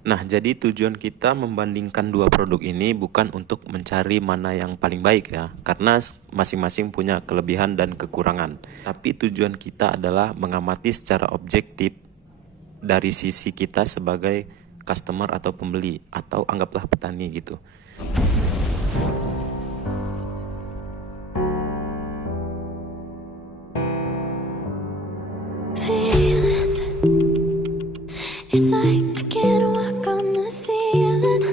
Nah, jadi tujuan kita membandingkan dua produk ini bukan untuk mencari mana yang paling baik ya, karena masing-masing punya kelebihan dan kekurangan. Tapi tujuan kita adalah mengamati secara objektif dari sisi kita sebagai customer atau pembeli, atau anggaplah petani gitu. Feelings, it's like I can't walk on the ceiling.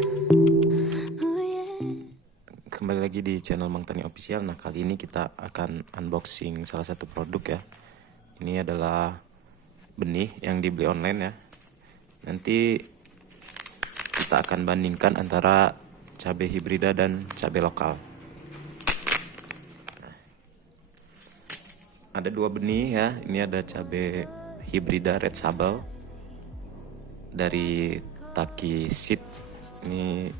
Oh yeah. Kembali lagi di channel Mang Tani Official. Nah, kali ini kita akan unboxing salah satu produk ya. Ini adalah benih yang dibeli online ya. Nanti kita akan bandingkan antara cabai hibrida dan cabai lokal. Ada dua benih ya. Ini ada cabai hibrida Red Sable dari Taki Seed. Ini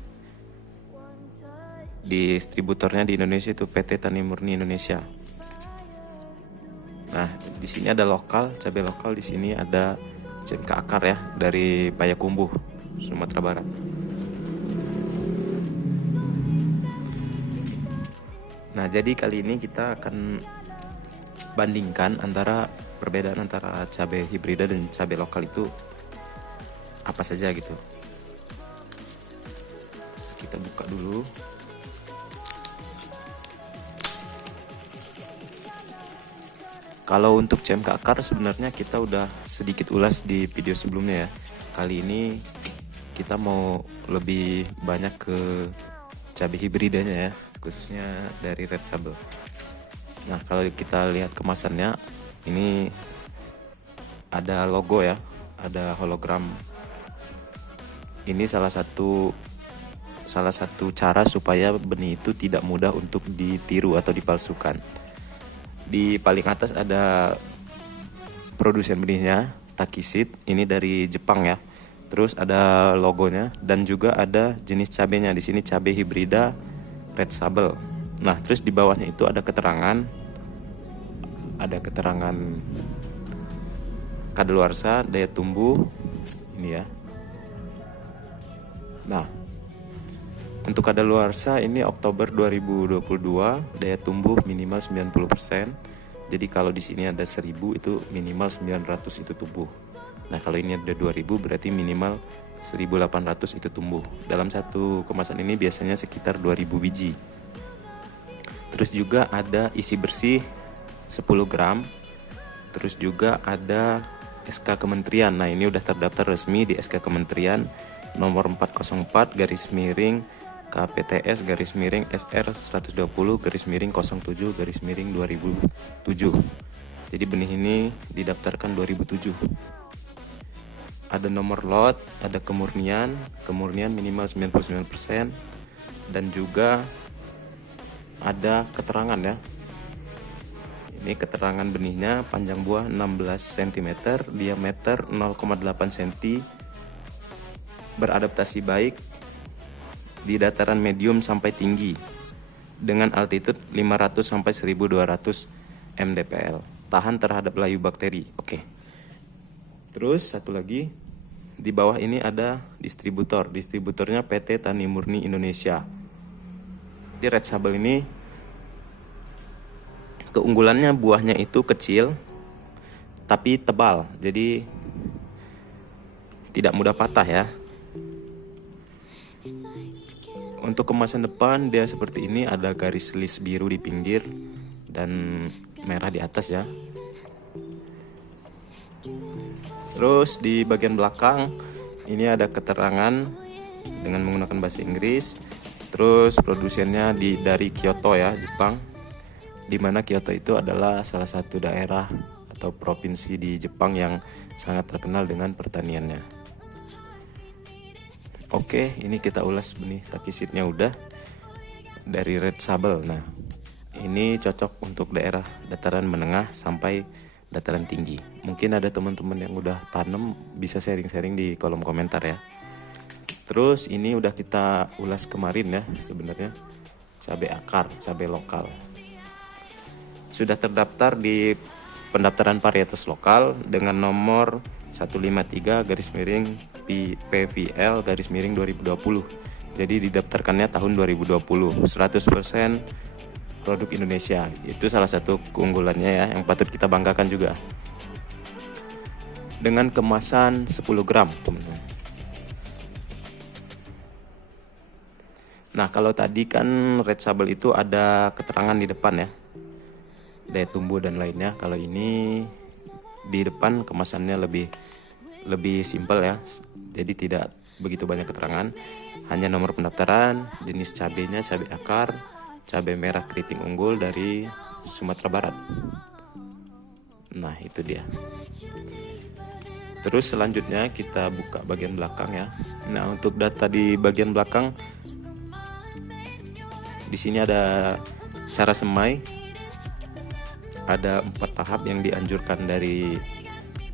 distributornya di Indonesia itu PT Tani Murni Indonesia. Nah, di sini ada lokal, cabai lokal. Di sini ada CMK Akar ya, dari Payakumbuh, Sumatera Barat. Nah, jadi kali ini kita akan bandingkan antara perbedaan antara cabai hibrida dan cabai lokal itu apa saja gitu. Kita buka dulu. Kalau untuk CMK Akar sebenarnya kita udah sedikit ulas di video sebelumnya ya. Kali ini kita mau lebih banyak ke cabai hibridanya ya, khususnya dari Red Sable. Nah, kalau kita lihat kemasannya, ini ada logo ya, ada hologram. Ini salah satu cara supaya benih itu tidak mudah untuk ditiru atau dipalsukan. Di paling atas ada produsen benihnya, Taki Seed, ini dari Jepang ya. Terus ada logonya dan juga ada jenis cabenya. Di sini cabai hibrida Red Sable. Nah, terus di bawahnya itu ada keterangan kadaluarsa, daya tumbuh ini ya. Nah, untuk kadaluarsa ini Oktober 2022, daya tumbuh minimal 90%. Jadi kalau di sini ada 1000 itu minimal 900 itu tumbuh. Nah, kalau ini ada 2000 berarti minimal 1800 itu tumbuh. Dalam satu kemasan ini biasanya sekitar 2000 biji. Terus juga ada isi bersih 10 gram. Terus juga ada SK Kementerian. Nah, ini udah terdaftar resmi di SK Kementerian nomor 404 garis miring KPTS garis miring SR 120 garis miring 07 garis miring 2007. Jadi benih ini didaftarkan 2007. Ada nomor lot, ada kemurnian minimal 99%, dan juga ada keterangan ya. Ini keterangan benihnya, panjang buah 16 cm, diameter 0,8 cm, beradaptasi baik di dataran medium sampai tinggi dengan altitude 500 sampai 1200 mdpl, tahan terhadap layu bakteri. Oke. Terus satu lagi, di bawah ini ada distributornya PT Tani Murni Indonesia. Di Red Sable ini keunggulannya buahnya itu kecil tapi tebal, jadi tidak mudah patah ya. Untuk kemasan depan dia seperti ini, ada garis list biru di pinggir dan merah di atas ya. Terus di bagian belakang ini ada keterangan dengan menggunakan bahasa Inggris. Terus produsennya dari Kyoto ya, Jepang. Dimana Kyoto itu adalah salah satu daerah atau provinsi di Jepang yang sangat terkenal dengan pertaniannya. Oke, ini kita ulas benih Taki Seed-nya udah dari Red Sable. Nah, ini cocok untuk daerah dataran menengah sampai dataran tinggi. Mungkin ada teman-teman yang udah tanam, bisa sharing-sharing di kolom komentar ya. Terus ini udah kita ulas kemarin ya sebenarnya, cabai akar, cabai lokal. Sudah terdaftar di pendaftaran varietas lokal dengan nomor 153 garis miring PVL garis miring 2020. Jadi didaftarkannya tahun 2020. 100% produk Indonesia. Itu salah satu keunggulannya ya, yang patut kita banggakan juga. Dengan kemasan 10 gram, teman-teman. Nah, kalau tadi kan Red Sable itu ada keterangan di depan ya, daya tumbuh dan lainnya. Kalau ini di depan kemasannya lebih simpel ya, jadi tidak begitu banyak keterangan. Hanya nomor pendaftaran, jenis cabenya cabai akar, cabai merah keriting unggul dari Sumatera Barat. Nah, itu dia. Terus selanjutnya kita buka bagian belakang ya. Nah, untuk data di bagian belakang, di sini ada cara semai, ada 4 tahap yang dianjurkan dari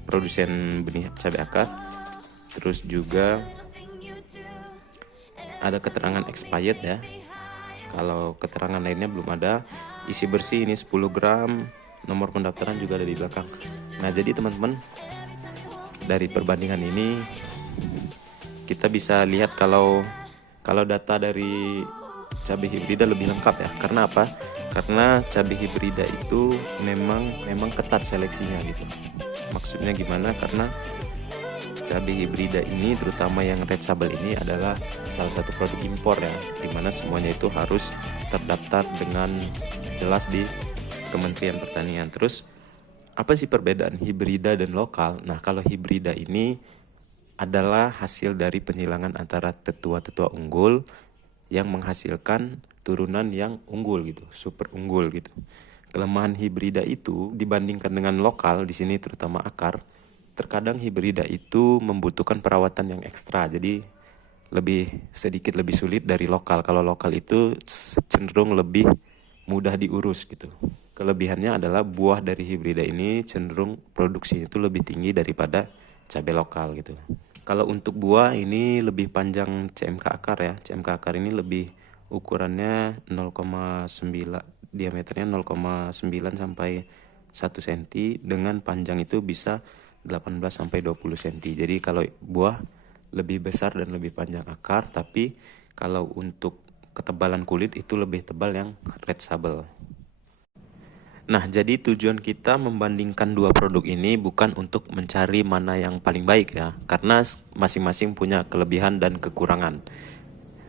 produsen benih cabai akar. Terus juga ada keterangan expired ya. Kalau keterangan lainnya belum ada. Isi bersih ini 10 gram, nomor pendaftaran juga ada di belakang. Nah, jadi teman-teman, dari perbandingan ini kita bisa lihat kalau data dari cabai hibrida lebih lengkap ya. Karena apa? Karena cabai hibrida itu memang ketat seleksinya gitu. Maksudnya gimana? Karena cabai hibrida ini, terutama yang Red Sable ini, adalah salah satu produk impor ya, dimana semuanya itu harus terdaftar dengan jelas di Kementerian Pertanian. Terus apa sih perbedaan hibrida dan lokal? Nah, kalau hibrida ini adalah hasil dari penyilangan antara tetua-tetua unggul yang menghasilkan turunan yang unggul gitu, super unggul gitu. Kelemahan hibrida itu dibandingkan dengan lokal di sini, terutama akar, terkadang hibrida itu membutuhkan perawatan yang ekstra. Jadi sedikit lebih sulit dari lokal. Kalau lokal itu cenderung lebih mudah diurus gitu. Kelebihannya adalah buah dari hibrida ini cenderung produksinya itu lebih tinggi daripada cabai lokal gitu. Kalau untuk buah ini lebih panjang CMK akar ya. CMK akar ini lebih ukurannya 0,9, diameternya 0,9 sampai 1 cm, dengan panjang itu bisa 18 sampai 20 cm. Jadi kalau buah lebih besar dan lebih panjang akar, tapi kalau untuk ketebalan kulit itu lebih tebal yang Red Sable. Nah, jadi tujuan kita membandingkan dua produk ini bukan untuk mencari mana yang paling baik ya, karena masing-masing punya kelebihan dan kekurangan,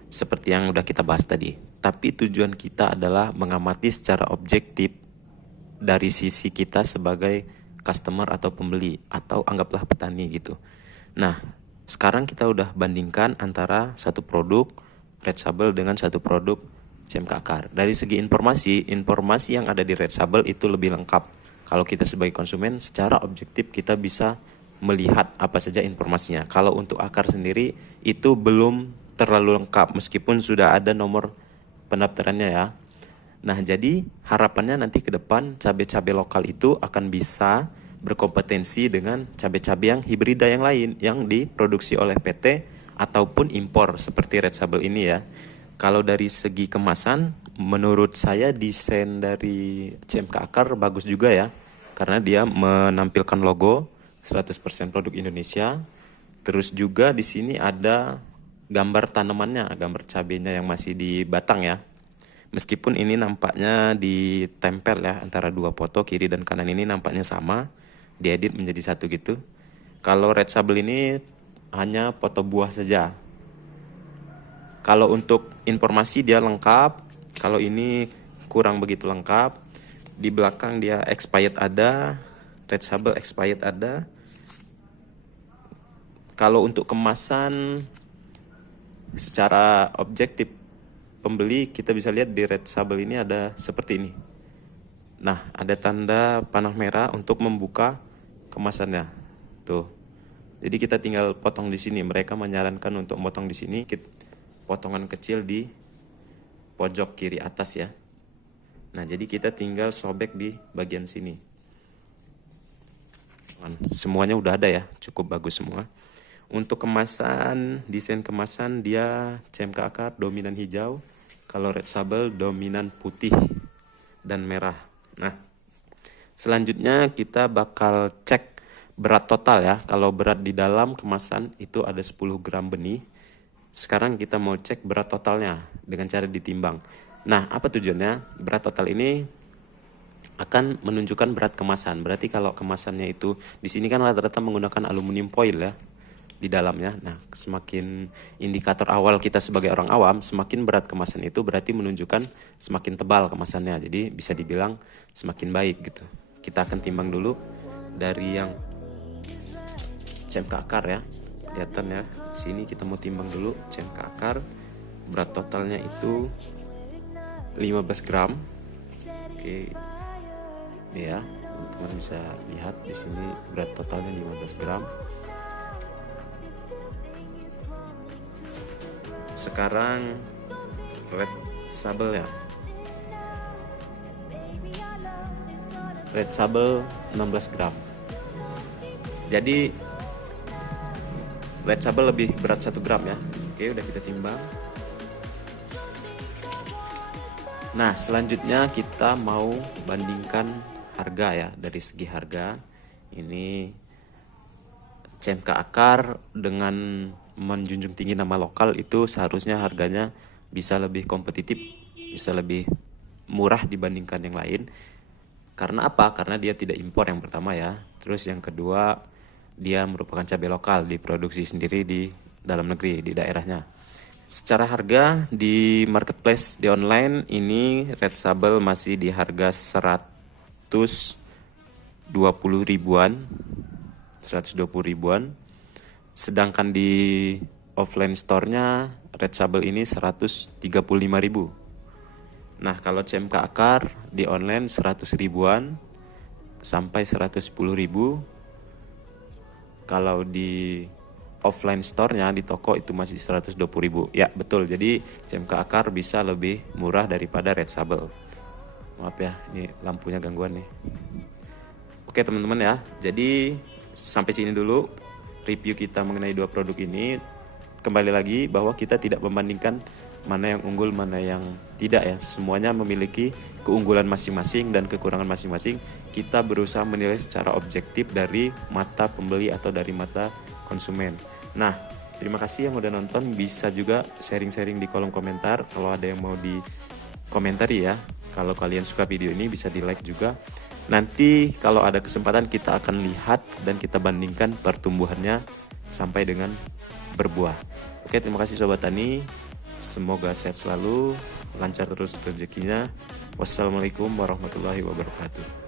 seperti yang udah kita bahas tadi. Tapi tujuan kita adalah mengamati secara objektif dari sisi kita sebagai customer atau pembeli, atau anggaplah petani gitu. Nah, sekarang kita udah bandingkan antara satu produk Red Sable dengan satu produk CMK akar. Dari segi informasi yang ada di Red Sable itu lebih lengkap. Kalau kita sebagai konsumen, secara objektif kita bisa melihat apa saja informasinya. Kalau untuk akar sendiri itu belum terlalu lengkap, meskipun sudah ada nomor pendaftarannya ya. Nah, jadi harapannya nanti ke depan cabai-cabai lokal itu akan bisa berkompetensi dengan cabai-cabai yang hibrida yang lain yang diproduksi oleh PT ataupun impor seperti Red Sable ini ya. Kalau dari segi kemasan, menurut saya desain dari CMK akar bagus juga ya, karena dia menampilkan logo 100% produk Indonesia. Terus juga di sini ada gambar tanamannya, gambar cabenya yang masih di batang ya. Meskipun ini nampaknya ditempel ya, antara dua foto kiri dan kanan ini nampaknya sama, diedit menjadi satu gitu. Kalau Red Sable ini hanya foto buah saja. Kalau untuk informasi dia lengkap, kalau ini kurang begitu lengkap. Di belakang dia expired ada, Red Sable expired ada. Kalau untuk kemasan secara objektif pembeli, kita bisa lihat di Red Sable ini ada seperti ini. Nah, ada tanda panah merah untuk membuka kemasannya. Tuh. Jadi kita tinggal potong di sini. Mereka menyarankan untuk potong di sini, potongan kecil di pojok kiri atas ya. Nah, jadi kita tinggal sobek di bagian sini. Semuanya udah ada ya, cukup bagus semua. Untuk kemasan, desain kemasan dia CMK akar dominan hijau, kalau Red Sable dominan putih dan merah. Nah, selanjutnya kita bakal cek berat total ya. Kalau berat di dalam kemasan itu ada 10 gram benih. Sekarang kita mau cek berat totalnya dengan cara ditimbang. Nah, apa tujuannya? Berat total ini akan menunjukkan berat kemasan. Berarti kalau kemasannya itu di sini kan rata-rata menggunakan aluminium foil ya di dalamnya. Nah, semakin indikator awal kita sebagai orang awam, semakin berat kemasan itu berarti menunjukkan semakin tebal kemasannya. Jadi bisa dibilang semakin baik gitu. Kita akan timbang dulu dari yang CMK akar ya. Kelihatan ya. Di sini kita mau timbang dulu CMK akar. Berat totalnya itu 15 gram. Oke. Ini ya, teman-teman bisa lihat di sini berat totalnya 15 gram. Sekarang red sable ya. Red sable 16 gram. Jadi red sable lebih berat 1 gram ya. Oke, udah kita timbang. Nah, selanjutnya kita mau bandingkan harga ya. Dari segi harga, ini CMK akar dengan menjunjung tinggi nama lokal itu seharusnya harganya bisa lebih kompetitif, bisa lebih murah dibandingkan yang lain. Karena apa? Karena dia tidak impor yang pertama ya. Terus yang kedua, dia merupakan cabai lokal, diproduksi sendiri di dalam negeri, di daerahnya. Secara harga di marketplace, di online ini red sable masih di harga 120 ribuan. 120 ribuan. Sedangkan di offline store-nya red sable ini 135 ribu. Nah, kalau CMK akar di online 100 ribuan sampai 110 ribu. Kalau di offline store-nya di toko itu masih 120 ribu. Ya betul, jadi CMK akar bisa lebih murah daripada red sable. Maaf ya, ini lampunya gangguan nih. Oke teman-teman ya, jadi sampai sini dulu review kita mengenai dua produk ini. Kembali lagi bahwa kita tidak membandingkan mana yang unggul, mana yang tidak ya. Semuanya memiliki keunggulan masing-masing dan kekurangan masing-masing. Kita berusaha menilai secara objektif dari mata pembeli atau dari mata konsumen. Nah, terima kasih yang udah nonton. Bisa juga sharing-sharing di kolom komentar kalau ada yang mau dikomentari ya. Kalau kalian suka video ini bisa di like juga. Nanti kalau ada kesempatan kita akan lihat dan kita bandingkan pertumbuhannya sampai dengan berbuah. Oke, terima kasih Sobat Tani. Semoga sehat selalu, lancar terus rezekinya. Wassalamualaikum warahmatullahi wabarakatuh.